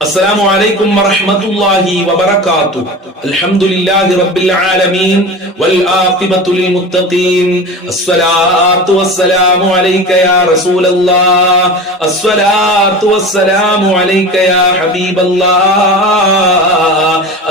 السلام عليكم ورحمة الله وبركاته. الحمد لله رب العالمين والعاقبة للمتقين. الصلاة والسلام عليك يا رسول الله. الصلاة والسلام عليك يا حبيب الله.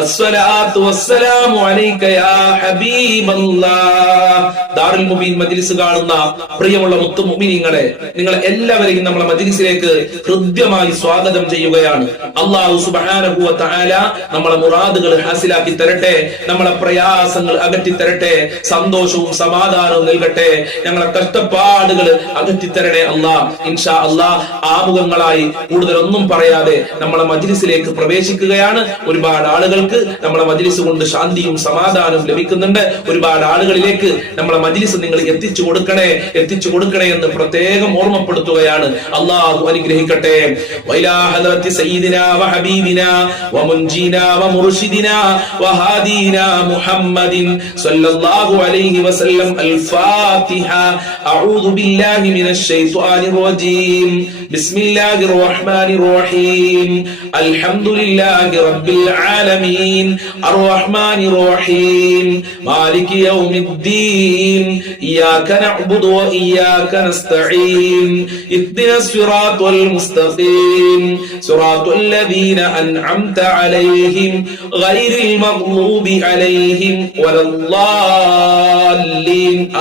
الصلاة والسلام عليك يا حبيب الله. ദാറുൽ മുബീൻ മജ്ലിസ് കാണുന്ന പ്രിയമുള്ള മുത്തുമുഅ്മിനീങ്ങളെ, നിങ്ങളെ എല്ലാവരെയും നമ്മുടെ മജ്ലിസിലേക്ക് ഹൃദ്യമായി സ്വാഗതം ചെയ്യുകയാണ്. അല്ലാഹു സുബ്ഹാനഹു വ തആല നമ്മളെ മുറാദുകൾ ഹാസിലാക്കി തരട്ടെ, നമ്മളെ പ്രയാസങ്ങൾ അകറ്റി തരട്ടെ, സന്തോഷവും സമാധാനവും നൽകട്ടെ, ഞങ്ങളെ കഷ്ടപ്പാടുകൾ അകറ്റി തരണേ അല്ലാഹ്. ഇൻഷാ അല്ലാഹ് ആമുഖങ്ങളായി കൂടുതലൊന്നും പറയാതെ നമ്മളെ മജ്ലിസിലേക്ക് പ്രവേശിക്കുകയാണ്. ഒരുപാട് ആളുകൾക്ക് നമ്മളെ മജ്ലിസ് കൊണ്ട് ശാന്തിയും സമാധാനവും ലഭിക്കുന്നുണ്ട്. ഒരുപാട് ആളുകളിലേക്ക് നമ്മളെ മജ്ലിസ് നിങ്ങൾ എത്തിച്ചു കൊടുക്കണേ എന്ന് പ്രത്യേകം ഓർമ്മപ്പെടുത്തുകയാണ്. അല്ലാഹു അനുഗ്രഹിക്കട്ടെ. വൈലാ ഹദറത്തി സയ്യിദിനാ وحبيبنا ومنجينا ومرشدنا وهادينا محمد صلى الله عليه وسلم. الفاتحة. أعوذ بالله من الشيطان الرجيم. بسم الله الرحمن الرحيم. الحمد لله رب العالمين الرحمن الرحيم مالك يوم الدين. إياك نعبد وإياك نستعين. اهدنا الصراط المستقيم صراط الذين أنعمت عليهم غير المغضوب عليهم ولا الضالين.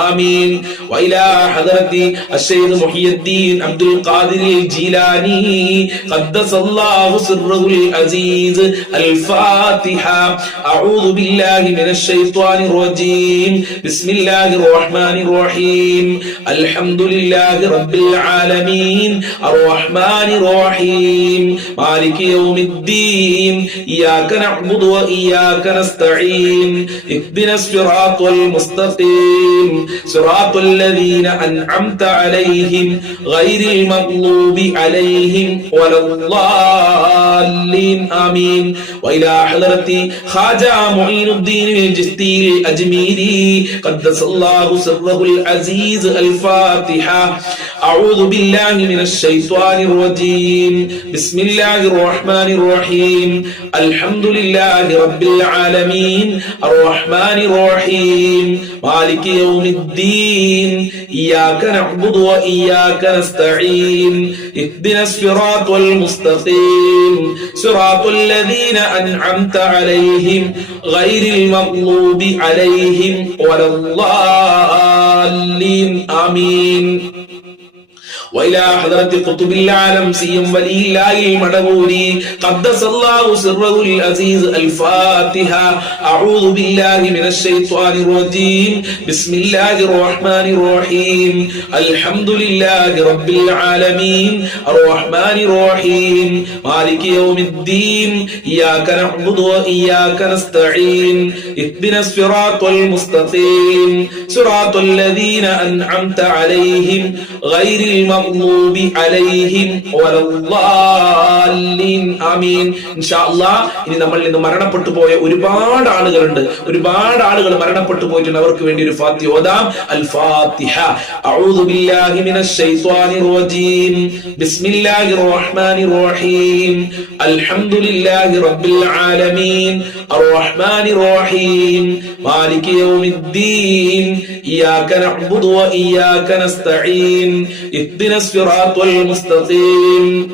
آمين. وإلى حضرة الشيخ محي الدين عبد القادر الجيلاني قدس الله سره العزيز. الفاتحة. أعوذ بالله من الشيطان الرجيم. بسم الله الرحمن الرحيم. الحمد لله رب العالمين الرحمن الرحيم مالك يوم الدين. إياك نعبد وإياك نستعين. اهدنا الصراط المستقيم صراط الذين أنعمت عليهم غير المغضوب عليهم ولا الضالين. آمين. وإلى حضرة خواجة معين الدين الجستي الأجميري قدس الله سره العزيز. الفاتحة. أعوذ بالله من الشيطان الرجيم. بسم الله الرحمن الرحيم. الحمد لله رب العالمين الرحمن الرحيم مالك يوم الدين. إياك نعبد وإياك نستعين. اهدنا الصراط المستقيم صراط الذين أنعمت عليهم غير المغضوب عليهم ولا الضالين. آمين. وإلى حضرة قطب العالم سيم ولي الله المدبوري قدس الله سره العزيز. الفاتحة. أعوذ بالله من الشيطان الرجيم. بسم الله الرحمن الرحيم. الحمد لله رب العالمين الرحمن الرحيم مالك يوم الدين. إياك نعبد وإياك نستعين. اهدنا الصراط المستقيم صراط الذين أنعمت عليهم غير المغضوب عليهم ولا الضالين. آمين. ഇൻഷാ അല്ലാഹ് ഇനി നമ്മളിൽ നിന്ന് മരണപ്പെട്ടു പോയ ഒരുപാട് ആളുകൾ മരണപ്പെട്ടു പോയിട്ടുണ്ട്. അവർക്ക് വേണ്ടി ഒരു ഫാത്തിഹ ഓതാം. അൽ ഫാത്തിഹ. അഊദു ബില്ലാഹി മിനശ് ശൈത്വാനിർ റജീം. ബിസ്മില്ലാഹിർ റഹ്മാനിർ റഹീം. അൽഹംദുലില്ലാഹി റബ്ബിൽ ആലമീൻ അർറഹ്മാനിർ റഹീം മാലികി യൗമിദ്ദീൻ. ഇയ്യാക നഅ്ബുദു വ ഇയ്യാക നസ്തഈൻ. اهدنا الصراط المستقيم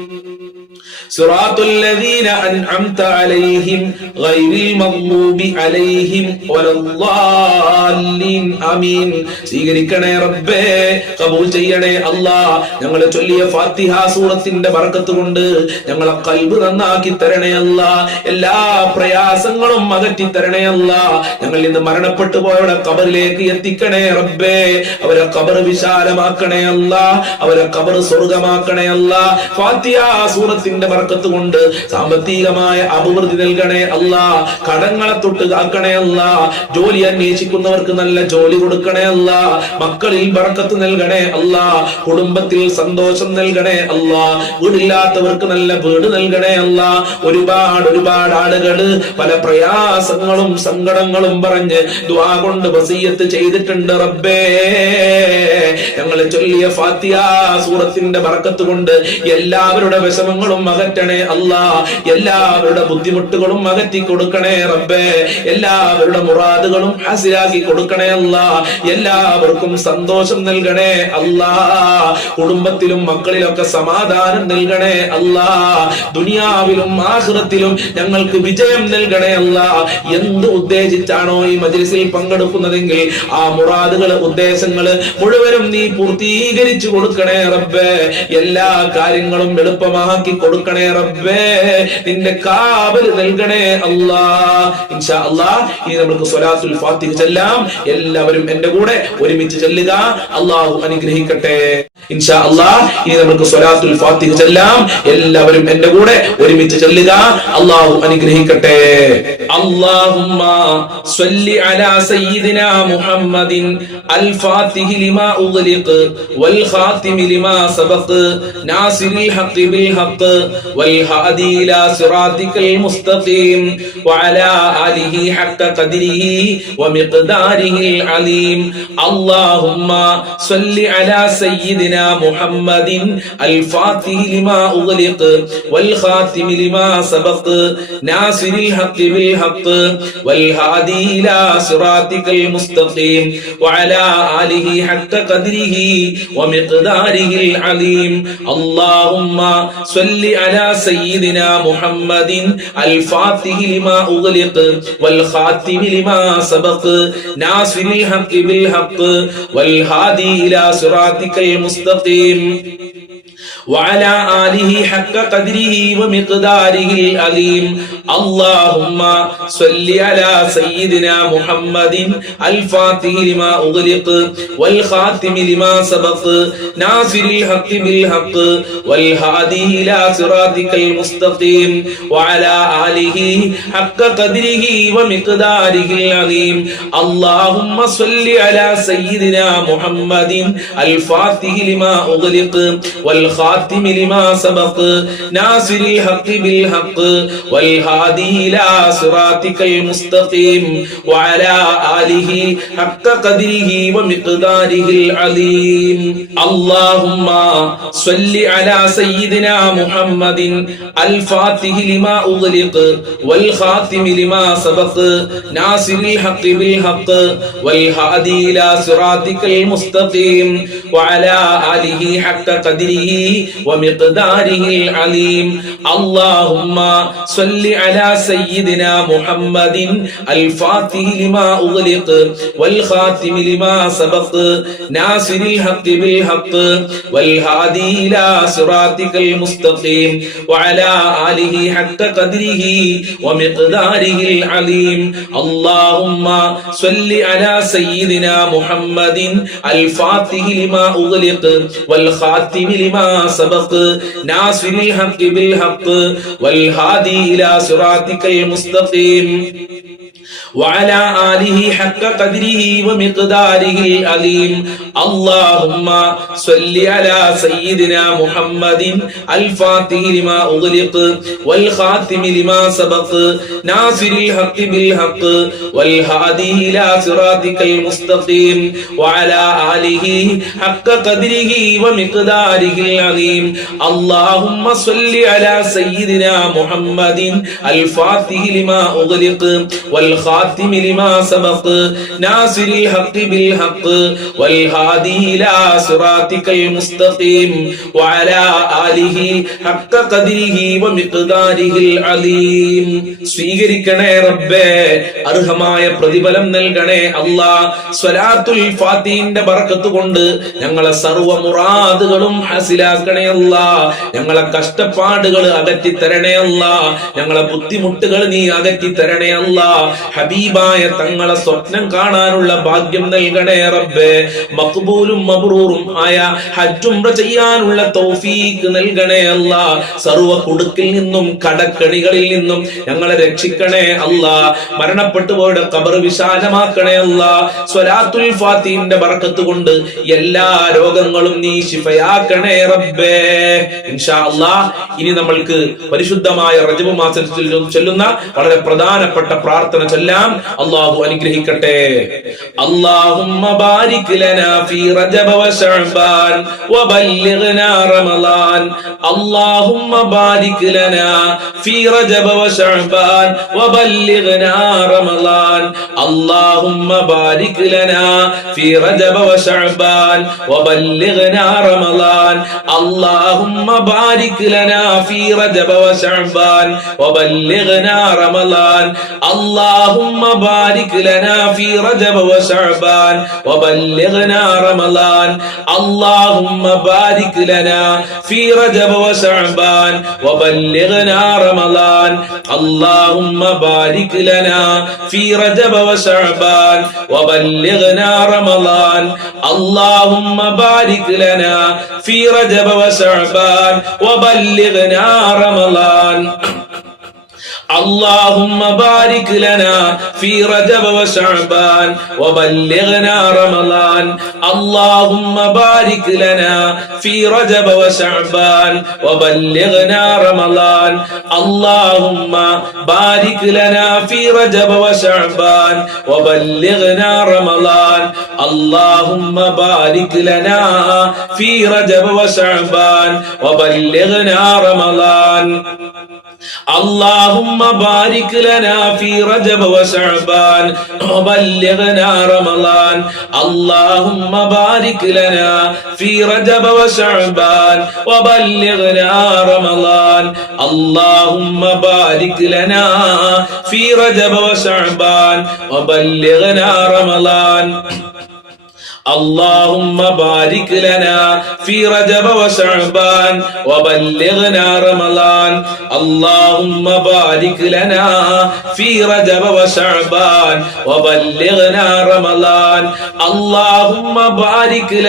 صراط الذين أنعمت عليهم غير المغضوب عليهم ولا الضالين. آمين. സ്വീകരിക്കണേ റബ്ബേ, കബൂൽ ചെയ്യണേ അല്ലാഹ്. ഞങ്ങൾ ചൊല്ലിയ ഫാത്തിഹ സൂറത്തിന്റെ ബർക്കത്ത് കൊണ്ട് ഞങ്ങളെ ഖൽബ് നന്നാക്കി തരണേ അല്ലാഹ്. എല്ലാ പ്രയാസങ്ങളും അകറ്റി തരണേ അല്ലാഹ്. ഞങ്ങളിൽ നിന്ന് മരണപ്പെട്ടു പോയവരുടെ ഖബറിലേക്ക് എത്തിക്കണേ റബ്ബേ. അവരെ ഖബർ വിശാലമാക്കണേ അല്ലാഹ്. അവരെ ഖബർ സ്വർഗ്ഗമാക്കണേ അല്ലാഹ്. ഫാത്തിഹ സൂറത്തിന്റെ ബർക്കത്ത് കൊണ്ട് സാമ്പത്തികമായ അഭിവൃദ്ധി നൽകണേ അല്ലാഹ്. കടങ്ങളെ തൊട്ട് കാക്കണേ അല്ലാഹ്. ജോലി അന്വേഷിക്കുന്നവർക്ക് നല്ല ജോലി കൊടുക്കണേ അല്ലാഹ്. മക്കളിൽ ബർക്കത്ത് നൽകണേ അല്ലാഹ്. കുടുംബത്തിൽ സന്തോഷം നൽകണേ അല്ലാഹ്. വീടില്ലാത്തവർക്ക് നല്ല വീട് നൽകണേ അല്ലാഹ്. ഒരുപാട് ആളുകള് പല പ്രയാസങ്ങളും സങ്കടങ്ങളും പറഞ്ഞ് ദുആ കൊണ്ട് വസിയത്ത് ചെയ്തിട്ടുണ്ട് റബ്ബേ. ഞങ്ങൾ ചൊല്ലിയ ഫാത്തിഹ സൂറത്തിന്റെ ബർക്കത്ത് കൊണ്ട് എല്ലാവരുടെ വിഷമങ്ങളും അകറ്റി മാറ്റണേ അല്ലാ. എല്ലാവരുടെ ബുദ്ധിമുട്ടുകളും അകറ്റി കൊടുക്കണേ റബ്ബേ. എല്ലാവരുടെ മുറാദുകളും ഹാസിലാക്കി കൊടുക്കണേ അല്ലാ. എല്ലാവർക്കും സന്തോഷം നൽകണേ അല്ലാ. കുടുംബത്തിലും മക്കളിലൊക്കെ സമാധാനം നൽകണേ അല്ലാ. ദുനിയാവിലും ആഖിറത്തിലും ഞങ്ങൾക്ക് വിജയം നൽകണേ അല്ലാ. എന്ത് ഉദ്ദേശിച്ചാണോ ഈ മജ്ലിസിൽ പങ്കെടുക്കുന്നതെങ്കിൽ ആ മുറാദുകള് ഉദ്ദേശങ്ങള് മുഴുവനും നീ പൂർത്തീകരിച്ചു കൊടുക്കണേ റബ്ബേ. എല്ലാ കാര്യങ്ങളും എളുപ്പമാക്കി കൊടുക്കണേ റബ്ബേ. നിന്റെ കാവൽ നൽകണേ അല്ലാ. ഇൻഷാ അല്ലാഹ് ഇനി നമുക്ക് സ്വലാത്തുൽ ഫാത്തിഹ ചൊല്ലാം. എല്ലാവരും എന്റെ കൂടെ ഒരുമിച്ച് ചൊല്ലുക. അല്ലാഹു അനുഗ്രഹിക്കട്ടെ. ഇൻഷാ അല്ലാഹ് ഇനി നമുക്ക് സ്വലാത്തുൽ ഫാത്തിഹ ചൊല്ലാം. എല്ലാവരും എന്റെ കൂടെ ഒരുമിച്ച് ചൊല്ലുക. അല്ലാഹു അനുഗ്രഹിക്കട്ടെ. അല്ലാഹുമ്മ സ്വല്ലി അലാ സയ്യിദിനാ മുഹമ്മദിൻ അൽ ഫാത്തിഹി ലിമാ ഉഗ്ലിഖ് വൽ ഖാതിമി ലിമാ സബഖ് നാസിറിൽ ഹഖ് ബിൽ ഹഖ് വൽ ഹാദി ഇലാ സിറാതിക്കൽ മുസ്തഖീം വഅലാ ആലിഹി ഹഖ ഖദ്രിഹി വമിഖ്ദാരിഹിൽ അലീം. അല്ലാഹുമ്മ സ്വല്ലി അലാ സയ്യിദിനാ മുഹമ്മദിൻ അൽ ഫാത്തിഹി ലിമാ ഉഗ്ലിഖ് വൽ ഖാതിമി ലിമാ സബഖ് നാസിറിൽ ഹഖ് ബിൽ ഹഖ് വൽ ഹാദി ഇലാ സിറാതിക്കൽ മുസ്തഖീം വഅലാ ആലിഹി ഹഖ ഖദ്രിഹി വമിഖ്ദാരിഹിൽ അലീം. അല്ലാഹുമ്മ സ്വല്ലി അലാ സയ്യിദിനാ മുഹമ്മദിൻ അൽ ഫാത്തിഹി ലിമാ ഉഗ്ലിഖ് വൽ ഖാതിമി ലിമാ സബഖ് നാസിറിൽ ഹഖ് ബിൽ ഹഖ് വൽ ഹാദി ഇലാ സിറാതിക്കൽ മുസ്തഖീം وعلى آله حق قدره ومقداره العظيم. اللهم صل على سيدنا محمد الفاتح لما أغلق والخاتم لما سبق ناصر الحق بالحق والهادي إلى صراطك المستقيم وعلى آله حق قدره ومقداره العظيم. اللهم صل على سيدنا محمد الفاتح لما أغلق والخاتم لما سبق ناصر الحق بالحق والهادي إلى صراطك المستقيم وعلى آله حق قدره ومقداره العظيم. اللهم صل على سيدنا محمد الفاتح لما أغلق والخاتم لما سبق ناصر الحق بالحق والهادي إلى صراطك المستقيم وعلى آله حق قدره ومقداره العليم. اللهم صل على سيدنا محمد الفاتح لما أغلق والخاتم لما سبق ناصر الحق بالحق والهادي إلى صراطك المستقيم وعلى آله حق قدره ومقداره العليم. اللهم صل على سيدنا محمد الفاتح لما أغلق والخاتم لما سبق ناصر الحق بالحق والهادي إلى صراطك المستقيم وعلى آله حق قدره ومقداره العظيم. اللهم صل على سيدنا محمد الفاتح لما أغلق والخاتم لما سبق ناصر الحق بالحق والهادي إلى صراطك المستقيم وعلى آله حق قدره ومقداره العظيم. اللهم صل على سيدنا محمد الفاتح لما أغلق والخاتم لما سبق ناصر الحق بالحق والهادي إلى صراطك المستقيم وعلى آله حق قدره ومقداره العظيم. സ്വീകരിക്കണേ റബ്ബേ, അർഹമായ പ്രതിഫലം നൽകണേ അല്ലാ. സ്വലാത്തുൽ ഫാത്തിഹിന്റെ ബറക്കത്ത് കൊണ്ട് ഞങ്ങളെ സർവ്വ മുറാദുകളും ഹാസിലാക്കണേ അല്ലാ. ഞങ്ങളെ കഷ്ടപ്പാടുകൾ അകറ്റി തരണേ അല്ലാ. ഞങ്ങളെ ബുദ്ധിമുട്ടുകൾ നീ അകറ്റി തരണേ അല്ലാ. ഹബീബായ തങ്ങളെ സ്വപ്നം കാണാനുള്ള ഭാഗ്യം നൽകണേ റബ്ബേ. മഖ്ബൂലും മബ്റൂറും ആയ ഹജ്ജ് ഉംറ ചെയ്യാനുള്ള തൗഫീഖ് നൽകണേ അല്ലാ. സർവ്വ കുടുക്കിൽ നിന്നും കടക്കണികളിൽ നിന്നും ഞങ്ങളെ രക്ഷിക്കണേ അല്ലാ. മരണപ്പെട്ടു പോയുടെ ഖബർ വിശാലമാക്കണേ അല്ലാ. സ്വലാത്തുൽ ഫാത്തിഹിന്റെ ബറക്കത്ത് കൊണ്ട് എല്ലാ രോഗങ്ങളും നീ ശിഫയാക്കണേ റബ്ബേ. ഇൻഷാ അല്ലാഹ് ഇനി നമ്മൾക്ക് പരിശുദ്ധമായ റജബ് മാസത്തിൽ ചൊല്ലുന്ന വളരെ പ്രധാനപ്പെട്ട പ്രാർത്ഥന ചൊല്ലാം. ചെല്ലാം. അല്ലാഹു അനുഗ്രഹിക്കട്ടെ. അല്ലാഹുമ്മ ബാരിക് ലനാ ഫീ റജബ വ ശഅബാൻ വബല്ലിഗ്നാ റമളാൻ. അല്ലാഹുമ്മ ബാരിക് ലനാ ഫീ റജബ വ ശഅബാൻ വബല്ലിഗ്നാ റമളാൻ. അല്ലാഹുമ്മ ബാരിക് ലനാ ഫീ റജബ വ ശഅബാൻ വബല്ലിഗ്നാ റമളാൻ. അല്ലാഹുമ്മ ബാരിക് ലനാ ഫീ റജബ വ ശഅബാൻ വബല്ലിഗ്നാ റമളാൻ. അല്ലാഹുമ്മ ബാരിക് ലനാ ഫീ റജബ വ ശഅബാൻ വബല്ലിഗ്നാ റമളാൻ. അല്ലാഹുമ്മ ബാരിക് ലനാ ഫീ റജബ വ ശഅബാൻ വബല്ലിഗ്നാ റമളാൻ. അല്ലാഹുമ്മ ബാരിക് ലനാ ഫീ റജബ വ ശഅബാൻ വബല്ലിഗ്നാ റമളാൻ. അല്ലാഹുമ്മ ബാരിക് ലനാ ഫീ റജബ വ ശഅബാൻ വബല്ലിഗ്നാ റമളാൻ. اللهم بارك لنا في رجب وشعبان وبلغنا رمضان. اللهم بارك لنا في رجب وشعبان وبلغنا رمضان. اللهم بارك لنا في رجب وشعبان وبلغنا رمضان. اللهم بارك لنا في رجب وشعبان وبلغنا رمضان. اللهم بارك لنا في رجب وشعبان وبلغنا رمضان. اللهم بارك لنا في رجب وشعبان وبلغنا رمضان. اللهم بارك لنا في رجب وشعبان وبلغنا رمضان. اللهم بارك لنا في رجب وشعبان وبلغنا رمضان. اللهم بارك لنا في رجب وشعبان وبلغنا رمضان. اللهم بارك لنا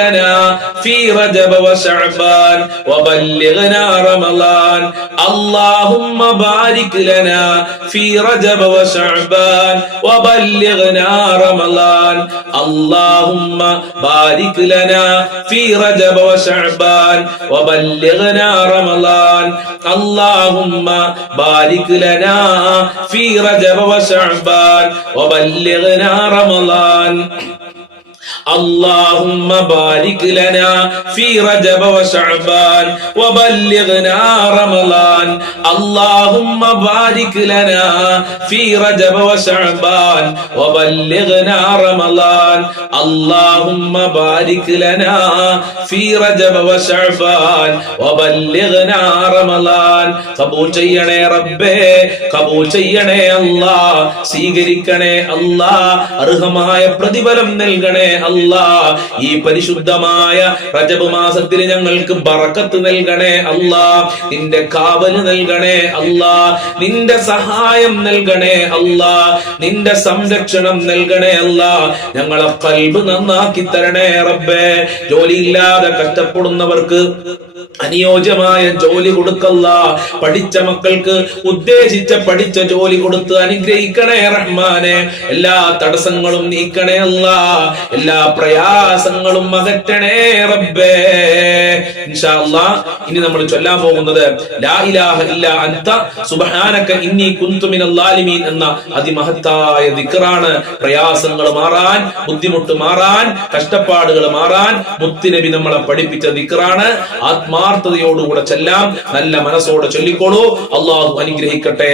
في رجب وشعبان وبلغنا رمضان. اللهم بارك لنا في رجب وشعبان وبلغنا رمضان. اللهم بارك لنا في رجب وشعبان وبلغنا رمضان. اللهم بارك لنا في رجب وشعبان وبلغنا رمضان. اللهم بارك لنا في رجب وشعبان وبلغنا رمضان. اللهم بارك لنا في رجب وشعبان وبلغنا رمضان. اللهم بارك لنا في رجب وشعبان وبلغنا رمضان. قبول ചെയ്യണേ റബ്ബേ, കബൂൽ ചെയ്യണേ അല്ലാഹ്, സ്വീകരിക്കണേ അല്ലാഹ്, അർഹമായ പ്രതിഫലം നൽകണേ അല്ലാഹ്. ഈ പരിശുദ്ധമായ റജബ് മാസത്തിൽ ഞങ്ങൾക്ക് ബറക്കത്ത് നൽകണേ അല്ലാഹ്, നിന്റെ കാവല് നൽകണേ അല്ലാഹ്, നിന്റെ സഹായം നൽകണേ അല്ലാഹ്, നിന്റെ സംരക്ഷണം നൽകണേ അല്ലാഹ്. ഞങ്ങളെ ഖൽബ് നന്നാക്കി തരണേ റബ്ബേ. ജോലിയില്ലാതെ കഷ്ടപ്പെടുന്നവർക്ക് അനുയോജ്യമായ ജോലി കൊടുക്കല്ല. പഠിച്ച മക്കൾക്ക് ഉദ്ദേശിച്ച പഠിച്ച ജോലി കൊടുത്ത് അനുഗ്രഹിക്കണേ റഹ്മാനെ. എല്ലാ തടസ്സങ്ങളും നീക്കണേ അല്ലാ, എല്ലാ പ്രയാസങ്ങളും അകറ്റണേ റബ്ബേ. ഇൻഷാ അല്ലാഹ് ഇനി നമ്മൾ ചൊല്ലാൻ പോകുന്നത് ലാ ഇലാഹ ഇല്ലാ അൻത സുബ്ഹാനക ഇന്നി കുന്തു മിനൽ ളാലിമീൻ എന്ന അതിമഹത്തായ ദിക്റാണ്. പ്രയാസങ്ങൾ മാറാൻ, ബുദ്ധിമുട്ട് മാറാൻ, കഷ്ടപ്പാടുകൾ മാറാൻ മുത്തുനബി നമ്മളെ പഠിപ്പിച്ച ദിക്റാണ്. ആത്മാർത്ഥതയോടുകൂടെ ചെല്ലാം, നല്ല മനസ്സോടെ ചൊല്ലിക്കോളൂ. അല്ലാഹു അനുഗ്രഹിക്കട്ടെ.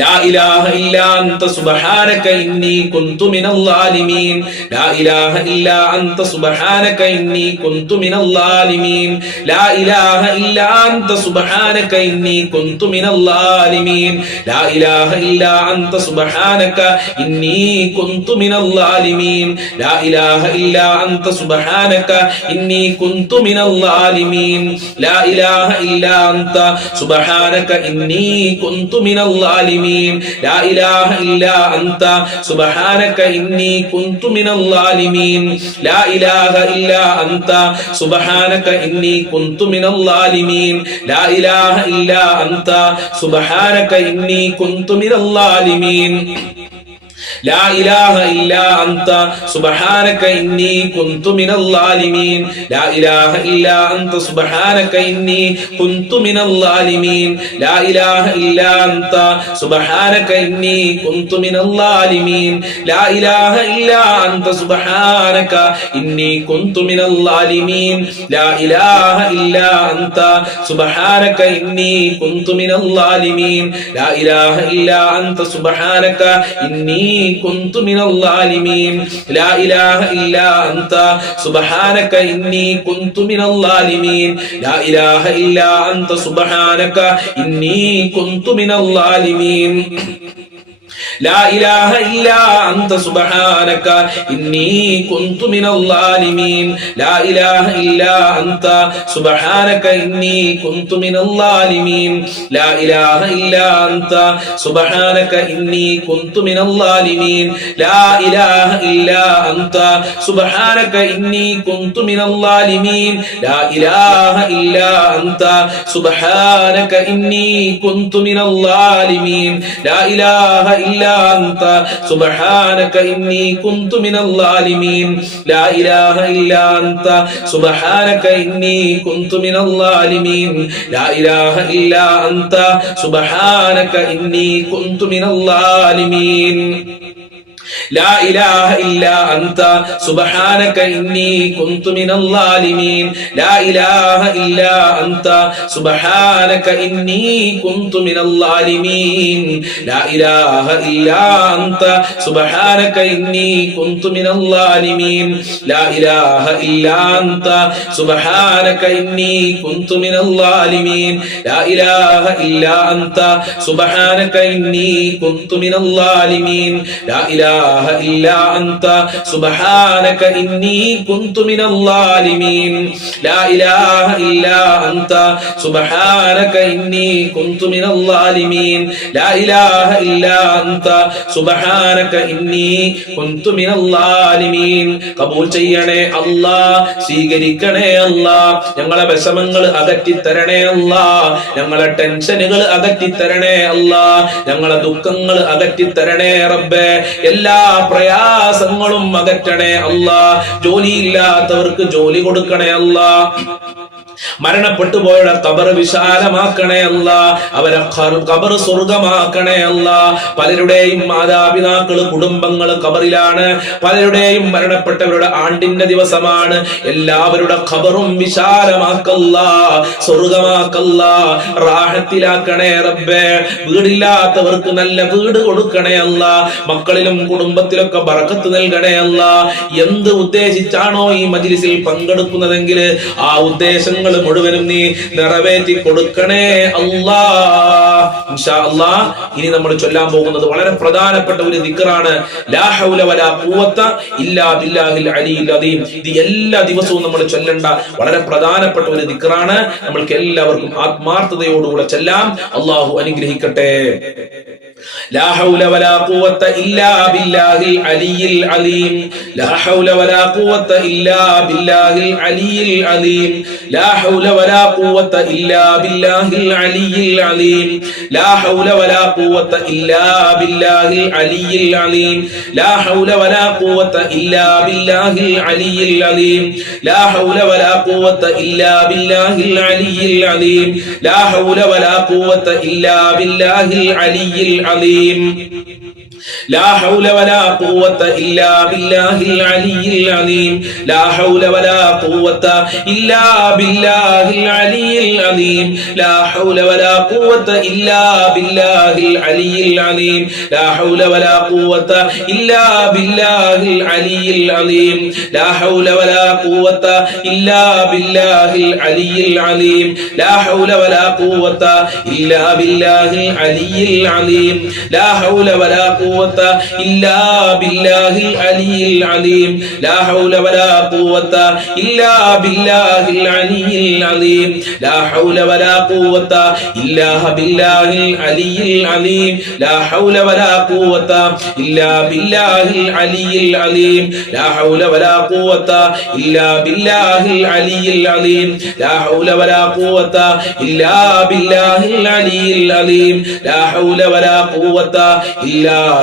لا إله إلا أنت سبحانك إني كنت من الظالمين. لا إله إلا أنت سبحانك إني كنت من الظالمين. لا إله إلا أنت سبحانك إني كنت من الظالمين. لا إله إلا أنت سبحانك إني كنت من الظالمين. لا إله إلا أنت سبحانك إني كنت من الظالمين. لا إله إلا أنت سبحانك إني كنت من الظالمين. لا إله إلا أنت سبحانك إني كنت من الظالمين. لا إله إلا أنت سبحانك إني كنت من الظالمين. لا إله إلا أنت سبحانك إني كنت من الظالمين. ലാ ഇലാഹ ഇല്ലാ അൻത സുബ്ഹാനക ഇന്നി കുന്തു മിനൽ ളാലിമീൻ ലാ ഇലാഹ ഇല്ലാ അൻത സുബ്ഹാനക ഇന്നി കുന്തു മിനൽ ളാലിമീൻ ലാ ഇലാഹ ഇല്ലാ അൻത സുബ്ഹാനക ഇന്നി കുന്തു മിനൽ ളാലിമീൻ ലാ ഇലാഹ ഇല്ലാ അൻത സുബ്ഹാനക ഇന്നി കുന്തു മിനൽ ളാലിമീൻ ലാ ഇലാഹ ഇല്ലാ അൻത സുബ്ഹാനക ഇന്നി കുന്തു മിനൽ ളാലിമീൻ ലാ ഇലാഹ ഇല്ലാ അൻത സുബ്ഹാനക ഇന്നി കുന്തു മിനൽ ളാലിമീൻ ലാ ഇലാഹ ഇല്ലാ അൻത സുബ്ഹാനക ഇന്നി കുന്തു മിനൽ ളാലിമീൻ ലാ ഇലാഹ ഇല്ലാ അൻത സുബ്ഹാനക ഇന്നി കുന്തു മിനൽ ളാലിമീൻ لا إله إلا أنت سبحانك إني كنت من الظالمين لا إله إلا أنت سبحانك إني كنت من الظالمين لا إله إلا أنت سبحانك إني كنت من الظالمين لا إله إلا أنت سبحانك إني كنت من الظالمين لا إله إلا أنت سبحانك إني كنت من الظالمين لا إله إلا أنت سبحانك إني كنت من الظالمين لا إله إلا أنت سبحانك إني كنت من الظالمين لا إله إلا أنت سبحانك إني كنت من الظالمين لا إله إلا أنت سبحانك إني كنت من الظالمين لا إله إلا أنت سبحانك إني كنت من الظالمين لا إله إلا أنت سبحانك إني كنت من الظالمين لا إله إلا أنت سبحانك إني كنت من الظالمين لا إله إلا أنت سبحانك إني كنت من الظالمين لا إله إلا أنت سبحانك إني كنت من الظالمين لا إله إلا أنت سبحانك إني كنت من الظالمين لا إله إلا أنت سبحانك إني كنت من الظالمين قبول ചെയ്യണേ അല്ലാഹ് സ്വീകരിക്കണേ അല്ലാഹ് ഞങ്ങളെ വിഷമങ്ങൾ അകറ്റി തരണേ അല്ലാഹ് ഞങ്ങളെ ടെൻഷനുകൾ അകറ്റി തരണേ അല്ലാഹ് ഞങ്ങളെ ദുഃഖങ്ങൾ അകറ്റി തരണേ റബ്ബേ എല്ലാ പ്രയാസങ്ങളും അകറ്റണേ അല്ലാഹ് ജോലിയില്ലാത്തവർക്ക് ജോലി കൊടുക്കണേ അല്ലാഹ് മരണപ്പെട്ടു പോയവരുടെ ഖബർ വിശാലമാക്കണേ അല്ലാഹ് അവരെ ഖബർ സ്വർഗ്ഗമാക്കണേ അല്ലാഹ് പലരുടെയും മാതാപിതാക്കൾ കുടുംബങ്ങൾ ഖബറിലാണ് പലരുടെയും മരണപ്പെട്ടവരുടെ ആണ്ടിന്റെ ദിവസമാണ് എല്ലാവരുടെ ഖബറും വിശാലമാക്കല്ലാഹ് സ്വർഗ്ഗമാക്കല്ലാഹ് റാഹത്തിലാക്കണേ റബ്ബേ വീടില്ലാത്തവർക്ക് നല്ല വീട് കൊടുക്കണേ അല്ലാഹ് മക്കളിലും കുടുംബത്തിലൊക്കെ ബറക്കത്ത് നൽകണേ അല്ലാഹ് എന്ത് ഉദ്ദേശിച്ചാണോ ഈ മജ്ലിസിൽ പങ്കെടുക്കുന്നതെങ്കിൽ ആ ഉദ്ദേശങ്ങൾ മുഴുവനും നീ നിറവേറ്റി കൊടുക്കണേ അല്ലാഹ് ഇൻഷാ അല്ലാഹ് ഇനി നമ്മൾ ചൊല്ലാൻ പോകുന്നത് വളരെ പ്രധാനപ്പെട്ട ഒരു ദിക്റാണ് ലാ ഹൗല വലാ ഖുവത ഇല്ലാ ബില്ലാഹിൽ അലിയിൽ അദീം ഇത് എല്ലാ ദിവസവും നമ്മൾ ചൊല്ലേണ്ട വളരെ പ്രധാനപ്പെട്ട ഒരു ദിക്റാണ് നമ്മൾക്ക് എല്ലാവർക്കും ആത്മാർത്ഥതയോടുകൂടെ ചൊല്ലാം അല്ലാഹു അനുഗ്രഹിക്കട്ടെ لا حول ولا قوة إلا بالله العلي العظيم لا حول ولا قوة إلا بالله العلي العظيم لا حول ولا قوة إلا بالله العلي العظيم لا حول ولا قوة إلا بالله العلي العظيم لا حول ولا قوة إلا بالله العلي العظيم لا حول ولا قوة إلا بالله العلي العظيم لا حول ولا قوة إلا بالله العلي العظيم لا حول ولا قوة إلا بالله العلي العظيم لا حول ولا قوة إلا بالله العلي العظيم لا حول ولا قوة إلا بالله العلي العظيم لا حول ولا قوة إلا بالله العلي العظيم لا حول ولا قوة إلا بالله العلي العظيم لا حول ولا قوة إلا بالله العلي العظيم لا حول ولا قوة إلا بالله العلي العظيم لا حول ولا قوة إلا بالله العلي العظيم لا حول ولا قوة إلا بالله العلي العظيم لا حول ولا قوة إلا بالله العلي العظيم لا حول ولا قوة إلا بالله العلي العظيم لا حول ولا قوة إلا بالله العلي العظيم لا حول ولا قوة إلا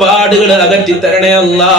കഷ്ടപ്പാടുകൾ അകറ്റി തരണേ അല്ലാ,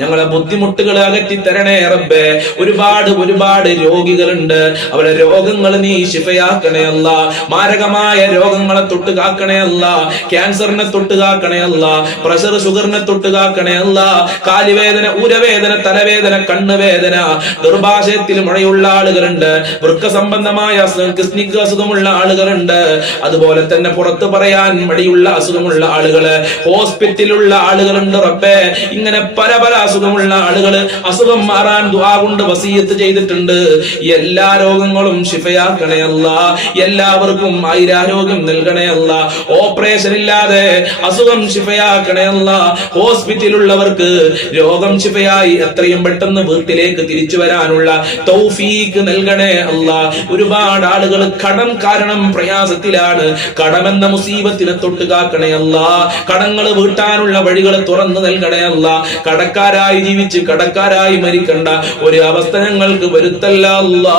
ഞങ്ങളെ ബുദ്ധിമുട്ടുകൾ അകറ്റി തരണേ റബ്ബേ. ഒരുപാട് രോഗികളുണ്ട്, അവരുടെ രോഗങ്ങൾ നീ ശിഫയാക്കണേ അല്ലാ. മാരകമായ രോഗങ്ങളെ തൊട്ട് കാക്കണേ അല്ലാ, ക്യാൻസറിനെ തൊട്ട് കാക്കണേ അല്ലാ, പ്രഷർ ഷുഗറിനെ തൊട്ട് കാക്കണേ അല്ലാ. കാലുവേദന, ഉരവേദന, തലവേദന, കണ്ണുവേദന, ഗർഭാശയത്തിൽ മുഴയുള്ള ആളുകളുണ്ട്, വൃക്ക സംബന്ധമായ കിഡ്നിക്ക് അസുഖമുള്ള ആളുകളുണ്ട്, അതുപോലെ തന്നെ പുറത്ത് പറയാൻ മടിയുള്ള അസുഖമുള്ള ആളുകള്, ഹോസ്പിറ്റലിലുള്ള ആളുകളുണ്ട് റബ്ബേ. ഇങ്ങനെ പല അസുഖമുള്ള ആളുകള് അസുഖം മാറാൻ ദുആ കൊണ്ട് വസിയത്ത് ചെയ്തിട്ടുണ്ട്. എല്ലാ രോഗങ്ങളും ശിഫയാക്കണേ അല്ലാ, എല്ലാവർക്കും ആയുരാരോഗ്യം നൽകണേ അല്ലാ. ഓപ്പറേഷൻ ഇല്ലാതെ അസുഖം ശിഫയാക്കണേ അല്ലാ. ഹോസ്പിറ്റലിലുള്ളവർക്ക് രോഗം ശിഫയായി എത്രയും പെട്ടെന്ന് വീട്ടിലേക്ക് തിരിച്ചു വരാനുള്ള തൗഫീക്ക് നൽകണേ അല്ലാ. ഒരുപാട് ആളുകൾ കടം കാരണം പ്രയാസത്തിലാണ്, കടമെന്ന മുസീബത്തിനെ തൊട്ട് കാക്കണേ അല്ലാ. കടങ്ങൾ വീട്ടാനുള്ള വഴികൾ തുറന്നു നൽകണേ അല്ലാ. കടക്കാരായി ജീവിച്ച് കടക്കാരായി മരിക്കണ്ട ഒരു അവസ്ഥ ഞങ്ങൾക്ക് വരുത്തല്ല അല്ലാ.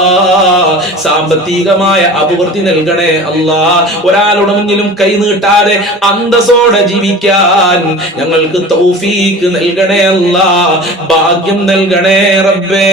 സാമ്പത്തികമായ അഭിവൃദ്ധി നൽകണേ അല്ലാ. ഒരാളുടെ മുന്നിലും കൈ നീട്ടാതെ അന്തസ്സോടെ ജീവിക്കാൻ ഞങ്ങൾക്ക് തൗഫീക്ക് നൽകണേ അല്ലാ. ഭാഗ്യം നൽകണേ റബ്ബേ.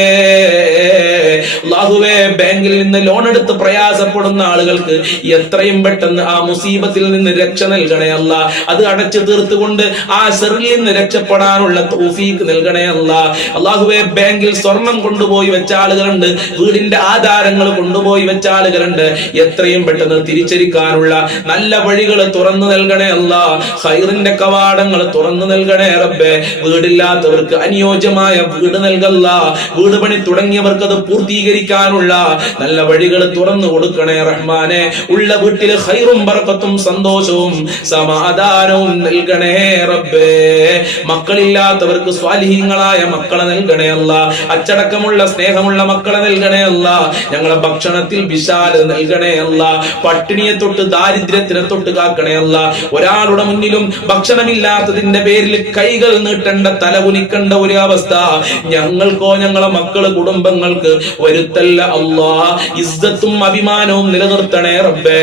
അല്ലാഹുവേ, ബാങ്കിൽ നിന്ന് ലോൺ എടുത്ത് പ്രയാസപ്പെടുന്ന ആളുകൾക്ക് എത്രയും പെട്ടെന്ന് ആ മുസീബത്തിൽ നിന്ന് രക്ഷ നൽകണേ അല്ലാ. അത് അടച്ചു തീർത്തുകൊണ്ട് ആ ഷെറിൽ നിന്ന് രക്ഷപ്പെടാനുള്ള തൗഫീക്ക് നൽകണേ അല്ലാ. അല്ലാഹുവേ, ബാങ്കിൽ സ്വർണം കൊണ്ടുപോയി വെച്ച ആളുകളുണ്ട്, വീടിന്റെ ആധാരങ്ങൾ കൊണ്ടുപോയി വെച്ച ആളുകളുണ്ട്, എത്രയും പെട്ടെന്ന് തിരിച്ചരിക്കാനുള്ള നല്ല വഴികൾ തുറന്നു നൽകണേ അല്ലാ. ഖൈറിന്റെ കവാടങ്ങൾ തുറന്നു നൽകണേ റബ്ബേ. വീടില്ലാത്തവർക്ക് അനുയോജ്യമായ വീട് നൽകല്ല, വീട് പണി തുടങ്ങിയവർക്ക് അത് പൂർത്തീകരിക്കാനുള്ള നല്ല വഴികൾ തുറന്നു കൊടുക്കണേ റഹ്മാനെ. ഉള്ള വീട്ടിൽ ഖൈറും ബർക്കത്തും സന്തോഷവും സമാധാനവും നൽകണേ റബ്ബേ. മക്കളില്ലാത്തവർക്ക് സ്വാലിഹീങ്ങളായ മക്കളെ നൽകണേ അല്ലാ. അച്ചടക്കമുള്ള സ്നേഹമുള്ള മക്കളെ നൽകണേ അല്ലാ. ഞങ്ങളെ ഭക്ഷണത്തിൽ വിശാലത നൽകണേ അല്ലാ. പട്ടിണിയെ തൊട്ട് ദാരിദ്ര്യത്തിനെ തൊട്ട് കാക്കണേ അല്ലാ. ഒരാളുടെ മുന്നിലും ഭക്ഷണമില്ലാത്തതിന്റെ പേരിൽ കൈകൾ നീട്ടേണ്ട, തല കുനിക്കേണ്ട ഒരു അവസ്ഥ ഞങ്ങൾക്കോ ഞങ്ങളെ മക്കള് കുടുംബങ്ങൾക്ക് വരുത്തല്ല അല്ലാ. ഇസ്സത്തും അഭിമാനവും നിലനിർത്തണേ റബ്ബേ.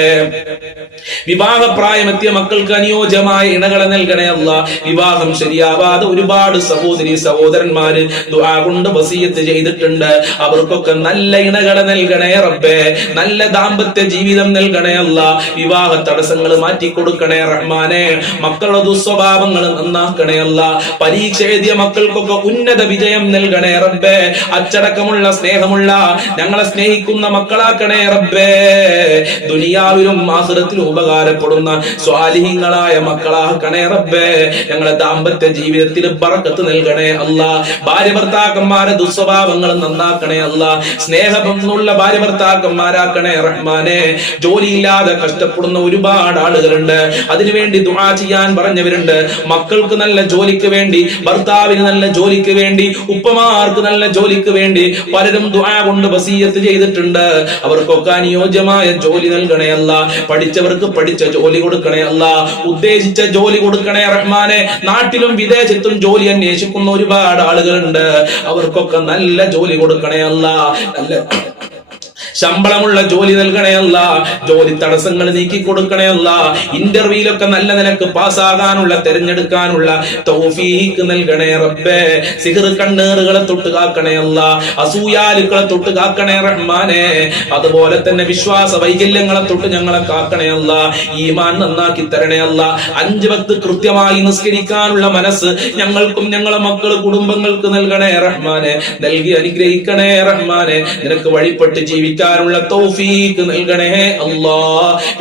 വിവാഹപ്രായമെത്തിയ മക്കൾക്ക് അനുയോജ്യമായ ഇണകളെ നൽകണേ അല്ലാ. വിവാഹം ശരിയാവാതെ ഒരുപാട് സഹോദരി സഹോദരന്മാര് ദുആ കൊണ്ട് വസിയത്ത് ചെയ്തിട്ടുണ്ട്. അവർക്കൊക്കെ നല്ല ഇണകളെ നൽകണേ റബ്ബേ. നല്ല ദാമ്പത്യ ജീവിതം നൽകണേ അല്ലാ. വിവാഹ തടസ്സങ്ങൾ മാറ്റിക്കൊടുക്കണേ റഹ്മാനെ. മക്കളുടെ ദുസ്വഭാവങ്ങൾ നന്നാക്കണേ അല്ലാ. പരീക്ഷ എഴുതിയ മക്കൾക്കൊക്കെ ഉന്നത വിജയം നൽകണേ റബ്ബേ. അച്ചടക്കമുള്ള സ്നേഹമുള്ള ഞങ്ങളെ സ്നേഹിക്കുന്ന മക്കളാക്കണേ റബ്ബേ. ദുനിയാവിലും ആഖിറത്തിലും ഉപകാരപ്പെടുന്ന സ്വാലിഹീങ്ങളായ മക്കളാക്കണേ റബ്ബേ. ഞങ്ങളെ ദാമ്പത്യ ജീവിതത്തിൽ ബറക്കത്ത് നൽകണേ അല്ലാ. ഭാര്യ ഭർത്താക്കന്മാരെ ദുസ്വഭാവങ്ങൾ നന്നാക്കണേ അല്ലാ. സ്നേഹബന്ധമുള്ള ഭാര്യ ഭർത്താക്കന്മാരാക്കണേ റഹ്മാനെ. ജോലിയില്ലാതെ കഷ്ടപ്പെടുന്ന ഒരുപാട് ആളുകളുണ്ട്, അതിനുവേണ്ടി ദുആ ചെയ്യാൻ പറഞ്ഞവരുണ്ട്. മക്കൾക്ക് നല്ല ജോലിക്ക് വേണ്ടി, ഭർത്താവിന് നല്ല ജോലിക്ക് വേണ്ടി, ഉപ്പമാർക്ക് നല്ല ജോലിക്ക് വേണ്ടി പലരും ദുആ കൊണ്ട് വസിയത്ത് ചെയ്തിട്ടുണ്ട്. അവർക്കൊക്കെ അനുയോജ്യമായ ജോലി നൽകണേ അല്ലാ. പഠിച്ചവർക്ക് പഠിച്ച ജോലി കൊടുക്കണേ അല്ലാ. ഉദ്ദേശിച്ച ജോലി കൊടുക്കണേ റഹ്മാനെ. നാട്ടിലും വിദേശത്തും ജോലി അന്വേഷിക്കുന്ന ഒരുപാട് ആളുകളുണ്ട്, അവർക്കൊക്കെ നല്ല ജോലി കൊടുക്കണേ അല്ലാ. നല്ല ശമ്പളമുള്ള ജോലി നൽകണേ അല്ല. ജോലി തടസ്സങ്ങൾ നീക്കി കൊടുക്കണേ അല്ല. ഇന്റർവ്യൂലൊക്കെ നല്ല നിലക്ക് പാസ്സാകാനുള്ള, തെരഞ്ഞെടുക്കാനുള്ള തൗഫീക്ക് നൽകണേ റബ്ബേ. സിഹർ കണ്ണേറുകളെ തൊട്ട് കാക്കണേ അല്ല. അസൂയാലുക്കളെ തൊട്ട് കാക്കണേ റഹ്മാനെ. അതുപോലെ തന്നെ വിശ്വാസ വൈകല്യങ്ങളെ തൊട്ട് ഞങ്ങളെ കാക്കണേ അല്ല. ഈമാൻ നന്നാക്കി തരണേ അല്ല. 5 വക്ത് കൃത്യമായി നിസ്കരിക്കാനുള്ള മനസ്സ് ഞങ്ങൾക്കും ഞങ്ങളെ മക്കള് കുടുംബങ്ങൾക്ക് നൽകണേ റഹ്മാനെ. നൽകി അനുഗ്രഹിക്കണേ റഹ്മാനെ. നിനക്ക് വഴിപ്പെട്ട് ജീവിക്കാനുള്ള തൗഫീക്ക് നൽകണേ അല്ലാ.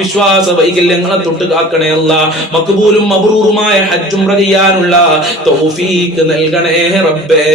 വിശ്വാസ വൈകല്യങ്ങളെ തൊട്ട് കാക്കണേ അല്ലാ. മഖ്ബൂലും മബ്റൂറുമായ ഹജ്ജ് ഉംറ ചെയ്യാനുള്ള തൗഫീക്ക് നൽകണേ റബ്ബേ.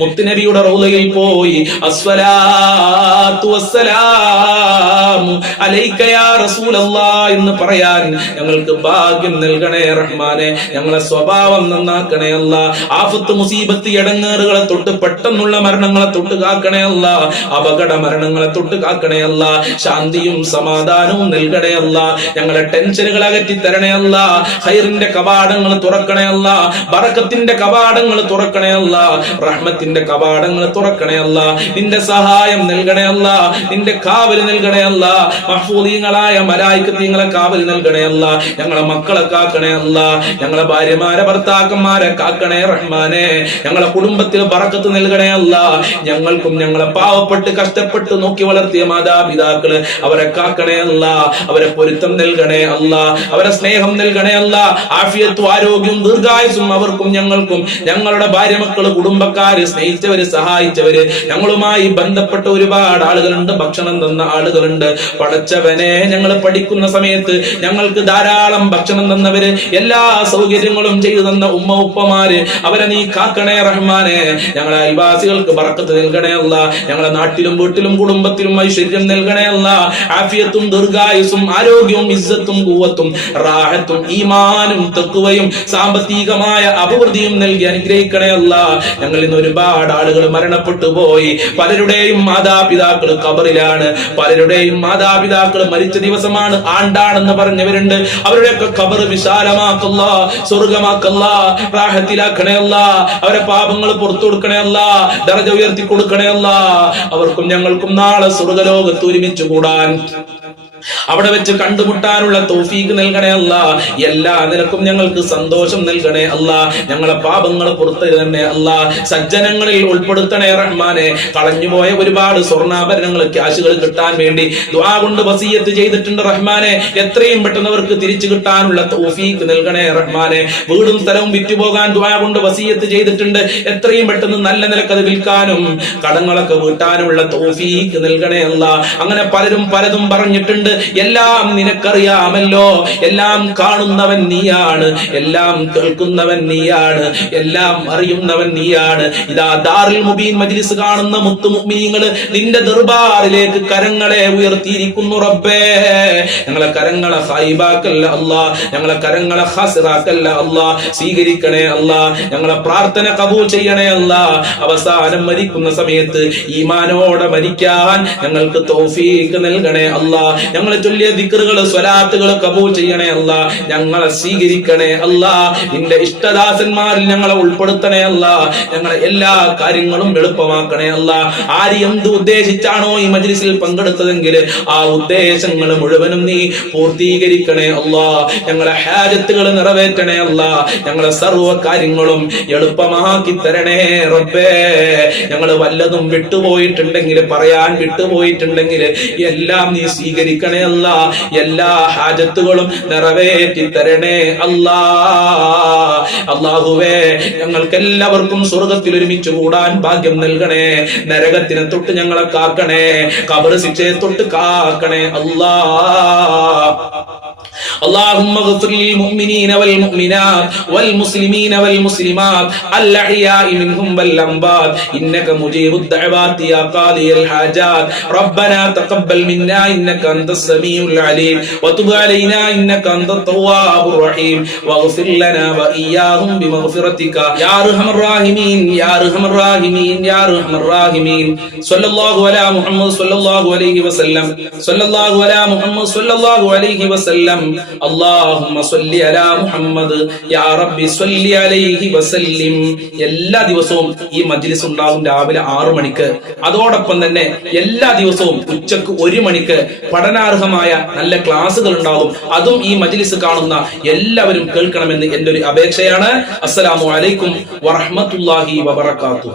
മുത്തുനബിയുടെ റൗളയിൽ പോയി അസ്സലാത്തു വസ്സലാമു അലൈക യാ റസൂലല്ലാഹ് എന്ന് പറയാൻ ഞങ്ങൾക്ക് ഭാഗ്യം നൽകണേ റഹ്മാനെ. ഞങ്ങളെ സ്വഭാവം നന്നാക്കണേ അല്ലാ. ആഫത്ത് മുസീബത്ത് ഇടങ്ങേറുകളെ തൊട്ട് പെട്ടെന്നുള്ള മരണങ്ങളെ തൊട്ട് കാക്കണേ അല്ലാ. അപകട മരണങ്ങളെ തൊട്ട് തൊട്ട് കാക്കണേ അല്ല. ശാന്തിയും സമാധാനവും നൽകണേ അല്ല. ഞങ്ങളെ ടെൻഷനുകൾ അകറ്റി തരണേ അല്ല. ഖൈറിന്റെ കവാടങ്ങൾ തുറക്കണേ അല്ല. ബറക്കത്തിന്റെ കവാടങ്ങൾ തുറക്കണേ അല്ല. റഹ്മത്തിന്റെ കവാടങ്ങൾ തുറക്കണേ അല്ല. നിന്റെ സഹായം നൽകണേ അല്ല. നിന്റെ കാവല് നൽകണേ അല്ല. മഹ്ഫൂദീങ്ങളായ മലായികത്തീങ്ങളെ കാവല് നൽകണേ അല്ല. ഞങ്ങളെ മക്കളെ കാക്കണേ അല്ല. ഞങ്ങളെ ഭാര്യമാരെ ഭർത്താക്കന്മാരെ കാക്കണേ റഹ്മാനെ. ഞങ്ങളെ കുടുംബത്തിൽ ബറക്കത്ത് നൽകണേ അല്ല. ഞങ്ങൾക്കും ഞങ്ങളെ പാവപ്പെട്ട് കഷ്ടപ്പെട്ട് നോക്കി വളർത്തിയ മാതാപിതാക്കള് അവരെ കാക്കണേ അല്ല. അവരെ പൊരുത്തം നൽകണേ അല്ല. അവരെ സ്നേഹം നൽകണേ അല്ല. ആഫിയത്തും ആരോഗ്യവും ദീർഘായുസും അവർക്കും ഞങ്ങൾക്കും, ഞങ്ങളുടെ ഭാര്യ മക്കള് കുടുംബക്കാര് സ്നേഹിച്ചവര് സഹായിച്ചവര് ഞങ്ങളുമായി ബന്ധപ്പെട്ട ഒരുപാട് ആളുകളുണ്ട്. ഭക്ഷണം തന്ന ആളുകളുണ്ട്. പടച്ചവനെ, ഞങ്ങൾ പഠിക്കുന്ന സമയത്ത് ഞങ്ങൾക്ക് ധാരാളം ഭക്ഷണം തന്നവര്, എല്ലാ സൗകര്യങ്ങളും ചെയ്തു തന്ന ഉമ്മ ഉപ്പമാര്, അവരെ നീ കാക്കണേ റഹ്മാനെ. ഞങ്ങളെ അയൽവാസികൾക്ക് ബറക്കത്ത് നൽകണേ അല്ല. ഞങ്ങളെ നാട്ടിലും വീട്ടിലും കുടുംബത്തിലും ഐശ്വര്യം നൽകണേ അല്ല. ആഫിയത്തും ദീർഘായുസും ആരോഗ്യവും ഇസ്സത്തും ഖുവത്തും റാഹത്തും ഈമാനും തഖ്വയും സാമ്പത്തികമായ അഭിവൃദ്ധിയും നൽകി അനുഗ്രഹിക്കണേ അല്ല. ഞങ്ങളിൽ നിന്ന് ഒരുപാട് ആളുകൾ മരണപ്പെട്ടു പോയി. പലരുടെയും മാതാപിതാക്കൾ ഖബറിലാണ്. പലരുടെയും മാതാപിതാക്കൾ മരിച്ച ദിവസമാണ്, ആണ്ടാണെന്ന് പറഞ്ഞവരുണ്ട്. അവരുടെയൊക്കെ ഖബർ വിശാലമാക്കല്ല, സ്വർഗമാക്കല്ല, റാഹത്തിലാക്കണേ അല്ല. അവരെ പാപങ്ങൾ പുറത്തു കൊടുക്കണേ അല്ല. ദറജ ഉയർത്തി കൊടുക്കണേ അല്ല. അവർക്കും ഞങ്ങൾക്കും നാളെ സ്വർഗലോകത്ത് ഒരുമിച്ച് കൂടാൻ, അവിടെ വെച്ച് കണ്ടുമുട്ടാനുള്ള തൗഫീഖ് നൽകണേ അല്ല. എല്ലാ നിലക്കും ഞങ്ങൾക്ക് സന്തോഷം നൽകണേ അല്ല. ഞങ്ങളെ പാപങ്ങൾ പുറത്തു തന്നെ അല്ല. സജ്ജനങ്ങളിൽ ഉൾപ്പെടുത്തണേ റഹ്മാനെ. കളഞ്ഞുപോയ ഒരുപാട് സ്വർണ്ണാഭരണങ്ങൾ, ക്യാഷുകൾ കിട്ടാൻ വേണ്ടി ദുആ കൊണ്ട് വസിയത്ത് ചെയ്തിട്ടുണ്ട് റഹ്മാനെ. എത്രയും പെട്ടെന്ന് അവർക്ക് തിരിച്ചു കിട്ടാനുള്ള തൗഫീഖ് നൽകണേ റഹ്മാനെ. വീടും സ്ഥലവും വിറ്റുപോകാൻ ദുആ കൊണ്ട് വസിയത്ത് ചെയ്തിട്ടുണ്ട്. എത്രയും പെട്ടെന്ന് നല്ല നിലക്ക് അത് വിൽക്കാനും കടങ്ങളൊക്കെ വീട്ടാനുള്ള തൗഫീഖ് നൽകണേ അല്ല. അങ്ങനെ പലരും പലതും പറഞ്ഞിട്ടുണ്ട്. എല്ലാം നിനക്കറിയാമല്ലോ. എല്ലാം കാണുന്നവൻ നീയാണ്, എല്ലാം കേൾക്കുന്നവൻ നീയാണ്, എല്ലാം അറിയുന്നവൻ നീയാണ്. ഇതാ ദാറുൽ മുബീൻ മജ്ലിസ് കാണുന്ന മുത്തു മുഅ്മിനീങ്ങൾ നിന്റെ ദർബാറിലേക്ക് കരങ്ങളെ ഉയർത്തിയിരിക്കുന്നു റബ്ബേ. ഞങ്ങളെ കരങ്ങളെ ഖായിബാക്കല്ല അല്ലാ. ഞങ്ങളെ കരങ്ങളെ ഖാസിറാക്കല്ല അല്ലാ. സ്വീകരിക്കണേ അല്ലാ. ഞങ്ങളെ പ്രാർത്ഥന കബൂൽ ചെയ്യണേ അല്ലാ. അവസാനം മരിക്കുന്ന സമയത്ത് ഈമാനോടെ മരിക്കാൻ ഞങ്ങൾക്ക് തൗഫീഖ് നൽകണേ അല്ലാ. ഞങ്ങളെ ചൊല്ലിയ ദിക്റുകൾ, സ്വലാത്തുകൾ കബൂൽ ചെയ്യണേ അല്ലാ. ഞങ്ങളെ സ്വീകരിക്കണേ അല്ലാ. നിന്റെ ഇഷ്ടദാസന്മാരിൽ ഞങ്ങളെ ഉൾപ്പെടുത്തണേ അല്ലാ. ഞങ്ങളെ എല്ലാ കാര്യങ്ങളും എളുപ്പമാക്കണേ അല്ലാ. ആര് എന്ത് ഉദ്ദേശിച്ചാണോ ഈ മജ്ലിസിൽ പങ്കെടുത്തതെങ്കിൽ ആ ഉദ്ദേശങ്ങൾ മുഴുവനും നീ പൂർത്തീകരിക്കണേ അല്ലാ. ഞങ്ങളെ ഹാജത്തുകൾ നിറവേറ്റണേ അല്ലാ. ഞങ്ങളെ സർവ്വ കാര്യങ്ങളും എളുപ്പമാക്കി തരണേ റബ്ബേ. ഞങ്ങൾ വല്ലതും വിട്ടുപോയിട്ടുണ്ടെങ്കിൽ, പറയാൻ വിട്ടുപോയിട്ടുണ്ടെങ്കിൽ എല്ലാം നീ സ്വീകരിക്കണേ അല്ലാ. എല്ലാ ഹാജത്തുകളും നിറവേറ്റി തരണേ അല്ലാ. അല്ലാഹുവേ, ഞങ്ങൾക്ക് എല്ലാവർക്കും സ്വർഗത്തിൽ ഒരുമിച്ച് കൂടാൻ ഭാഗ്യം നൽകണേ. നരകത്തിനെ തൊട്ട് ഞങ്ങളെ കാക്കണേ. ഖബർ ശിക്ഷയെ തൊട്ട് കാക്കണേ അല്ലാ. اللهم اغفر للمؤمنين والمؤمنات والمسلمين والمسلمات الأحياء منهم والأموات إنك مجيب الدعوات يا قاضي الحاجات. ربنا تقبل منا إنك أنت السميع العليم وتب علينا إنك أنت التواب الرحيم واغفر لنا وإياهم بمغفرتك يا أرحم الراحمين يا أرحم الراحمين يا أرحم الراحمين. صلى الله على محمد صلى الله عليه وسلم. صلى الله على محمد صلى الله عليه وسلم. اللهم صل على മുഹമ്മദ് യാ റബ്ബി സ്വല്ലി അലൈഹി വസല്ലിം. എല്ലാ ദിവസവും ഈ മജ്ലിസ് ഉണ്ടാകും രാവിലെ 6 മണിക്ക്. അതോടൊപ്പം തന്നെ എല്ലാ ദിവസവും ഉച്ചക്ക് 1 മണിക്ക് പഠനാർഹമായ നല്ല ക്ലാസുകൾ ഉണ്ടാകും. അതും ഈ മജ്ലിസ് കാണുന്ന എല്ലാവരും കേൾക്കണമെന്ന് എന്റെ ഒരു അപേക്ഷയാണ്. അസ്സലാമു അലൈക്കും വറഹ്മത്തുള്ളാഹി വബറകാതുഹു.